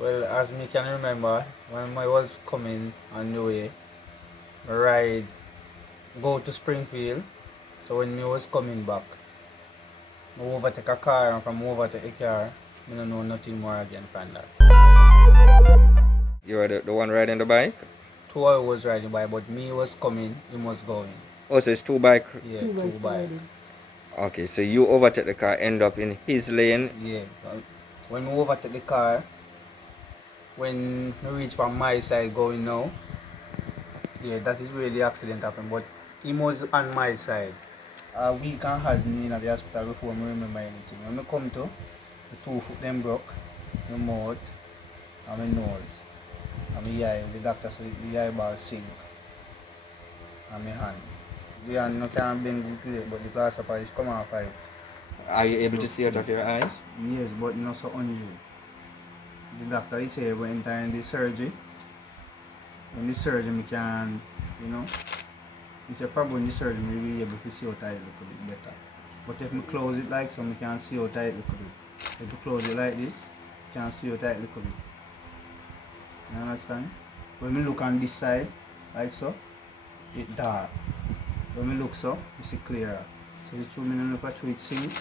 Well, as me can remember, when I was coming on the way, I ride go to Springfield. So when me was coming back, I overtake a car and from overtake a car, I don't know nothing more again from that. You were the one riding the bike? Two I was riding by, but me was coming, he was going. Oh, so it's two bike. Yeah, Two two bikes bike. riding. Okay, so you overtake the car, end up in his lane. Yeah. When we overtake the car, when we reach from my side going now, yeah, that is where the accident happened. But he was on my side. A week and had me in the hospital before I remember anything. When I come to, the 2 foot them broke, my mouth and my nose. And my eye, the doctor said the eyeball sink. And my hand. The hand no can bend good today, but the plaster patch come off of it. Are you able to see out of your eyes? Yes, but not so unusual. The doctor he said when time the surgery, when the surgery me can, you know, he said probably in the surgery me will be able to see out it look a bit better. But if me close it like so, me can see out it look a bit. If you close it like this, you can see out it look a bit. You understand? When me look on this side, like so, it dark. When me look so, you see clearer. So the true me no look at it sing.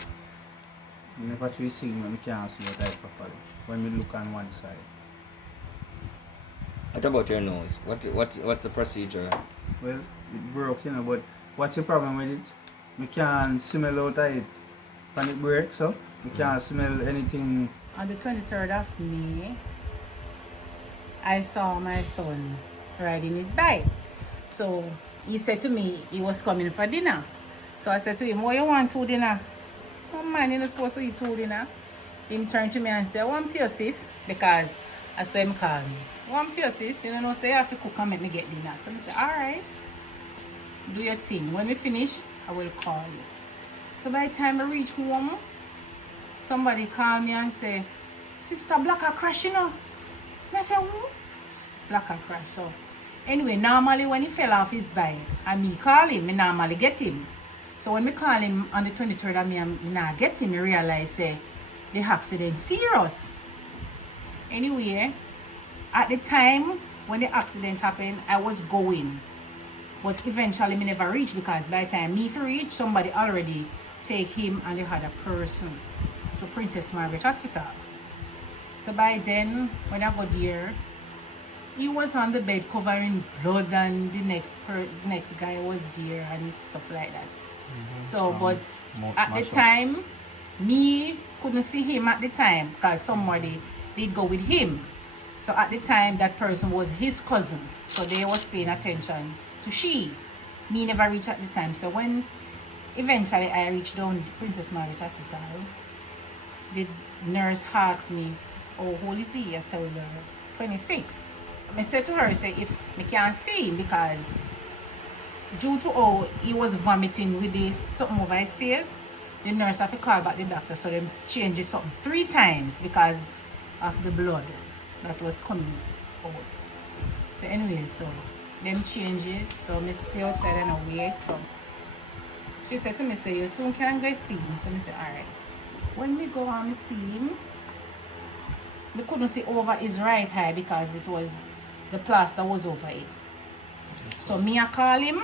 Me look at it sing, me can't see out it properly. When we look on one side. What about your nose? What's the procedure? Well, it broke, you know, but what's the problem with it? We can't smell out of it. When it breaks, so we can't smell anything. On the 23rd of May, I saw my son riding his bike. So he said to me he was coming for dinner. So I said to him, what you want to dinner? Oh man, you're not supposed to eat two dinner. Him turned to me and said, "Warm to your sis," because I saw him call me. "Warm to your sis, you know, say you have to cook and make me get dinner." So I said, "Alright, do your thing. When we finish, I will call you." So by the time I reach home, somebody called me and say, "Sister, Blacker crash, you know." And I said, "Who?" Blacker crash. So anyway, normally when he fell off his bike and me call him, me normally get him. So when me call him on the 23rd of May and me not get him, I realize say the accident serious. Anyway, at the time when the accident happened, I was going, but eventually me never reached because by the time me reach, somebody already take him and they had a person. So Princess Margaret Hospital. So by then, when I got there, he was on the bed covering blood and the next guy was there and stuff like that. So, but at the time, me couldn't see him at the time because somebody did go with him. So at the time, that person was his cousin. So they was paying attention to she. Me never reached at the time. So when eventually I reached down Princess Margaret Hospital, the nurse asked me, "Oh, how old is he?" I told her 26. I said to her, I said, if I can't see him because due to how he was vomiting with the something over his face, the nurse have to call back the doctor, so they changed something 3 times because of the blood that was coming out. So anyway, so them change it, so I stay outside and I wait. So she said to me, say, "You soon can go see him." So I said, "Alright." When we go and see him, we couldn't see over his right eye because it was the plaster was over it. So me I call him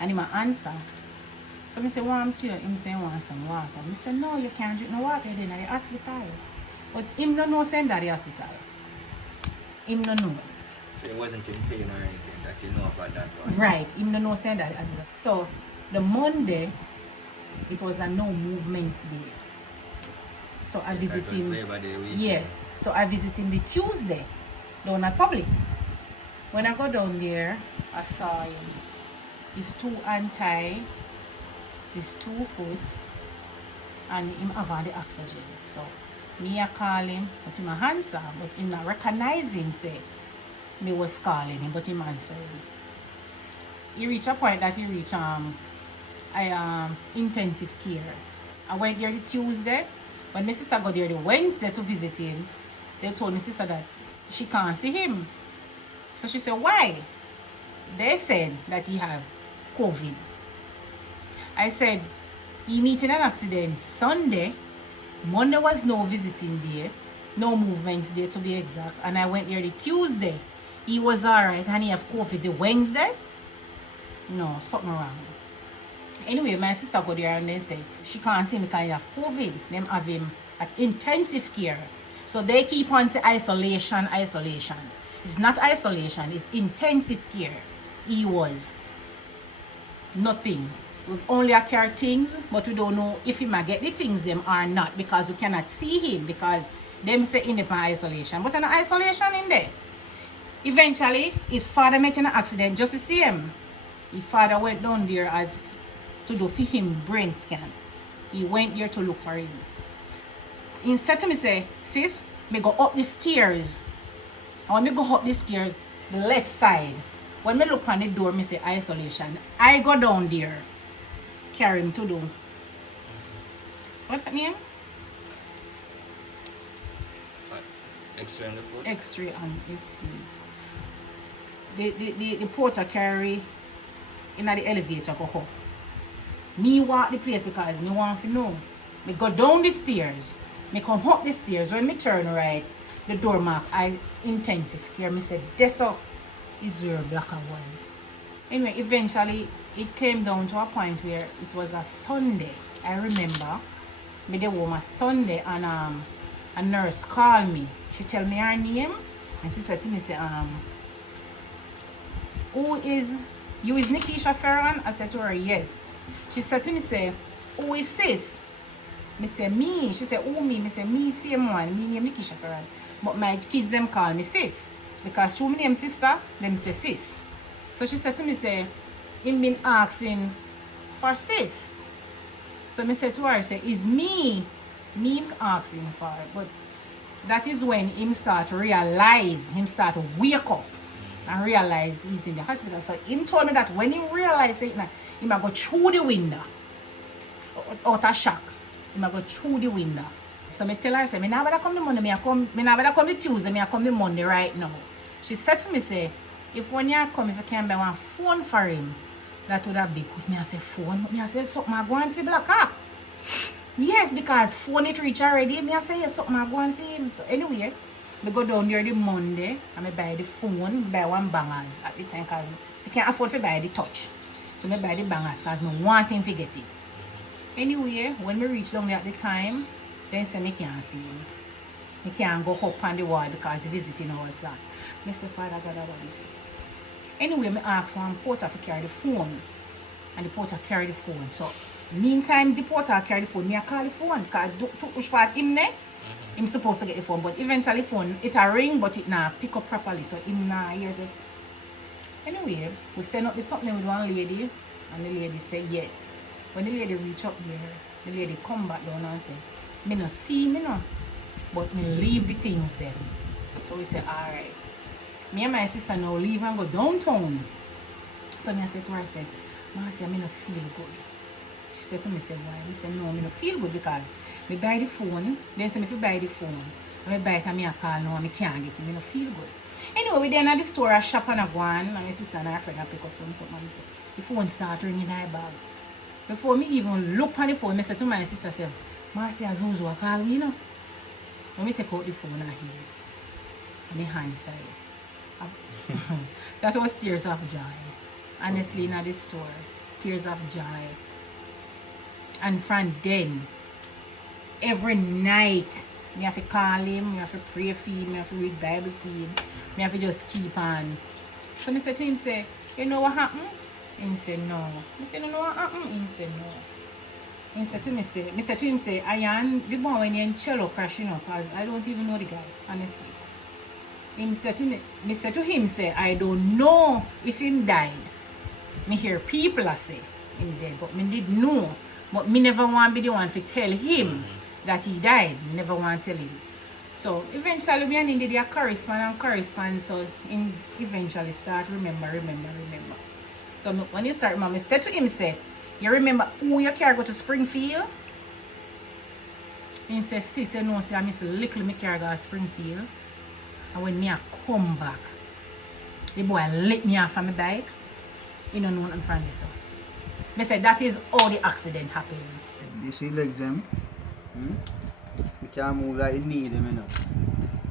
and him a answer. So I say, "Warm to you?" Him say, "Want some water." I say, "No, you can't drink no water then at the hospital." But him don't know same at the hospital. Him don't know. So it wasn't in pain or anything that you know of at that point? Right, him don't know same that at the hospital. So the Monday, it was a no movements day. So I visit him. Yes. So I visit him the Tuesday down at public. When I go down there, I saw him. His 2 hand tied, his 2 foot, and him have the oxygen. So me I call him, but him a answer, but him not recognizing say me was calling him, but him answering. He reach a point that he reach intensive care. I went there the Tuesday. When my sister got there the Wednesday to visit him, they told my sister that she can't see him. So she said, "Why?" They said that he have COVID. I said, he meet in an accident Sunday. Monday was no visiting day. No movements there to be exact. And I went there the Tuesday. He was alright and he have COVID the Wednesday. No, something wrong. Anyway, my sister go there and they say she can't see me because he have COVID. Them have him at intensive care. So they keep on saying isolation, isolation. It's not isolation, it's intensive care. He was nothing. We only carry things, but we don't know if he might get the things them or not because we cannot see him because them say in the isolation. But an isolation in there. Eventually, his father met in an accident just to see him. His father went down there as to do for him brain scan. He went there to look for him. He said to me, say, sis, me go up the stairs. And when me go up the stairs, the left side, when me look on the door, me say isolation. I go down there, carry him to do. What that name? X-ray on the foot? X-ray on his feet. The porter carry in the elevator go up. Me walk the place because me want to know. Me go down the stairs. Me come up the stairs. When me turn right, the door mark I intensive care. Me said, this up is where Blacker was. Anyway, eventually it came down to a point where it was a Sunday. I remember me there was a Sunday and a nurse called me. She tell me her name and she said to me, say, who is you is Neckeshia Fearon? I said to her, yes. She said to me, say, who is sis? Me say, me. She said, who me? Me say, me same one. Me name Neckeshia Fearon. But my kids them call me sis. Because through my name sister, them say sis. So she said to me, say, him been asking for sis. So me said to her, say, is me asking for it. But that is when him start to realize, him start to wake up and realize he's in the hospital. So him told me that when he realized it, he might go through the window. Out of shock. He might go through the window. So I tell her, say, me not better come the Monday, me not better come the Tuesday, me come the Monday right now. She said to me, say, if when you come, if you can buy one phone for him, that would have been good. Me I say phone, but me I say something I go on for Black Hawk. Yes, because phone it reach already. Me I say yes, something I go on for him. So anyway, I go down there the Monday and I buy the phone, buy one bangers at the time because I can't afford to buy the touch. So I buy the bangers because I want him to get it. Anyway, when we reach down there at the time, then say I can't see him. I can't go up on the wall because the visiting hours gone. I say, Father God, about this. Anyway, I asked one porter to carry the phone. And the porter carry the phone. So, meantime, the porter carry the phone. I call the phone because which part him there? Him supposed to get the phone. But eventually, phone, it a ring, but it not pick up properly. So, him not hears it. Anyway, we send up the something with one lady. And the lady say yes. When the lady reach up there, the lady come back down and say, me no see me no. But me leave the things then. So we say, alright. Me and my sister now leave and go downtown. So me I said to her, I said, Marcia, me no feel good. She said to me, say, why? Me said, no, me no feel good because me buy the phone. Then say me if you buy the phone. And me buy it and me a call now and me can't get it. Me no feel good. Anyway, we then at the store, I shop and I go on. And my sister and her friend I pick up something. And say, the phone start ringing in my bag. Before me even look on the phone, I said to my sister, I said, Marcia, Zuzu, I call you, you know. When me take out the phone and hear and my hand side. That was tears of joy. Honestly, in the store, tears of joy. And from then, every night, me have to call him, me have to pray for him, me have to read Bible for him, me have to just keep on. So me said to him, say, you know what happened? He said, no. I said, you know what happened? He said, no. He said to me, say, I am the boy when you're in cello crash, you know, because I don't even know the guy, honestly. He said to him, say, I don't know if him died. Me hear people say him dead, but me did know. But me never want to be the one to tell him that he died. Me never want to tell him. So eventually we and him did a correspond, so him eventually start remember. So when he start remember, I said to him, say, you remember who you carry go to Springfield? He said, sis, you know, say I miss little me carry go to Springfield. And when me I come back, the boy let me off of my bike. You don't know nothing from this. I said that is how the accident happened. You see legs them? can't move like it need them, you know.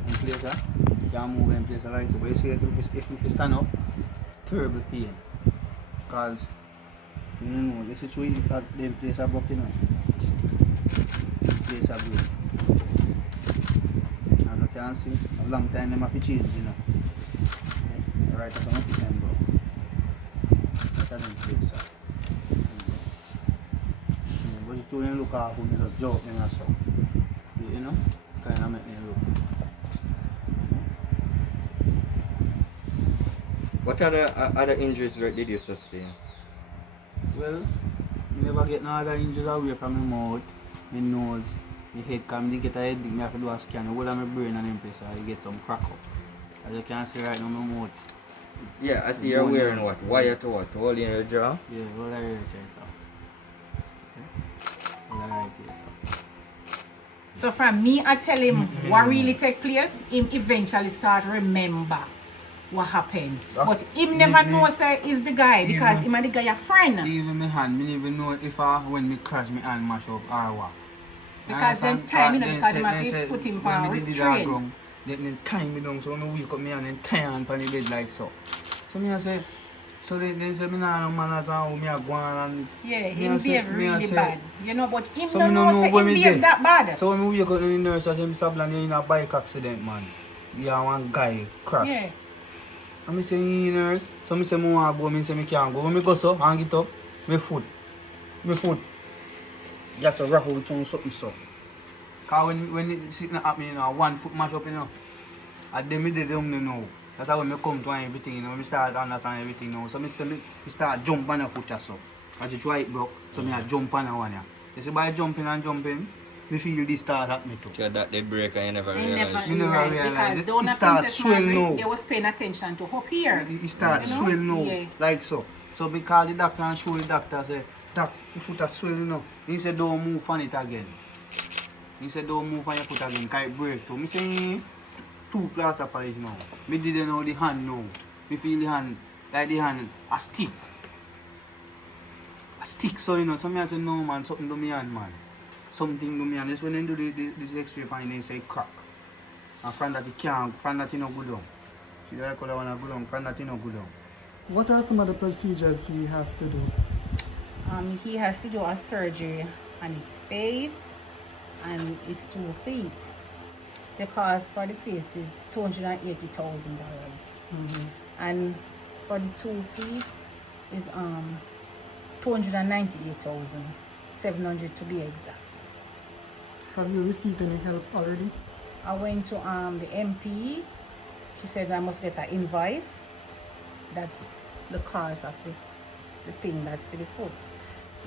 In place, you can't move in place like so. But you see, if you stand up, terrible pain. Because, you know, the situation that them place are broken, you know. Place are broken. As you can see, a long time them have to change, you know. Right, that's what I'm bro. That's how them place are. But you two look off when you just joke them or so. You know? Kind of make me look. What other injuries did you sustain? Well, I never get no other injuries away from my mouth, my nose, my head. Because I get a headache, I have to do a scan. I hold on my brain and them place, I get some crack up. As you can see right now, my mouth. Yeah, I see you're wearing what? Wire to what? To hold in your jaw? Yeah, hold on right there, so. Hold on right there, so. So from me, I tell him what really take place, him eventually start remember what happened. But him never know say is the guy because him and the guy a friend. Even my hand, me even know if when me crash my hand mash up or what. Because then time, you know, because him have to put him for restraint. Then tie me down so when I wake up me and then tie on the bed like so. So me I say, so they say me nah no manners and how me a go on and yeah, him behave really bad. You know, but him so don't know say him behave that bad. So when we wake up in the nurse, I say, Mr. Bland, you're in a bike accident, man. Yeah, one guy crash. Yeah. And I say, nurse, so I say, I want to go, I say, I can't go. When I go so, hang it up, my foot. You have to wrap up with something so. Because when it sitting at me, you know, one foot mash up, you know, and then I did them, you know. That's how when I come to everything, you know, I start understand everything now. So I start jump on a foot or so. As you try it broke, so I jump on one. You see, by jumping, I feel this start at me too. So that they break and you never realize. You never realize. Because it starts swell now. They was paying attention to up here. It starts swell now, like so. So because the doctor and show the doctor say, Doc, your foot is swelling now. He said, don't move on it again. He said, don't move on your foot again, because it break too. I say, 2 plaster polish now. I didn't know the hand now. I feel the hand, like the hand, a stick. A stick, so you know, so I say, no man, something to me hand, man. Something to me hand. That's when they do this x-ray and they say crack. And from that you can't, from that you no go down. See that color wanna go down, from that you no go down. What are some of the procedures he has to do? He has to do a surgery on his face and his 2 feet. The cost for the face is $280,000. And for the 2 feet is $298,700 to be exact. Have you received any help already? I went to the MP. She said I must get an invoice. That's the cost of the thing that's for the foot.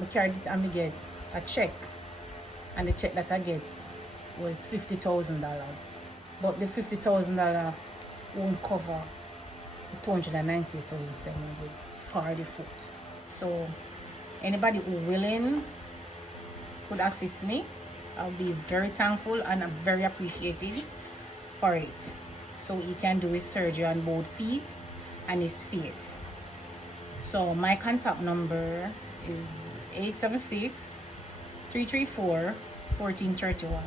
I carried it and I get a check. And the check that I get was $50,000. But the $50,000 won't cover the $298,700 for the foot. So anybody who willing could assist me. I'll be very thankful and I'm very appreciative for it. So he can do his surgery on both feet and his face. So my contact number is 876-334-1431.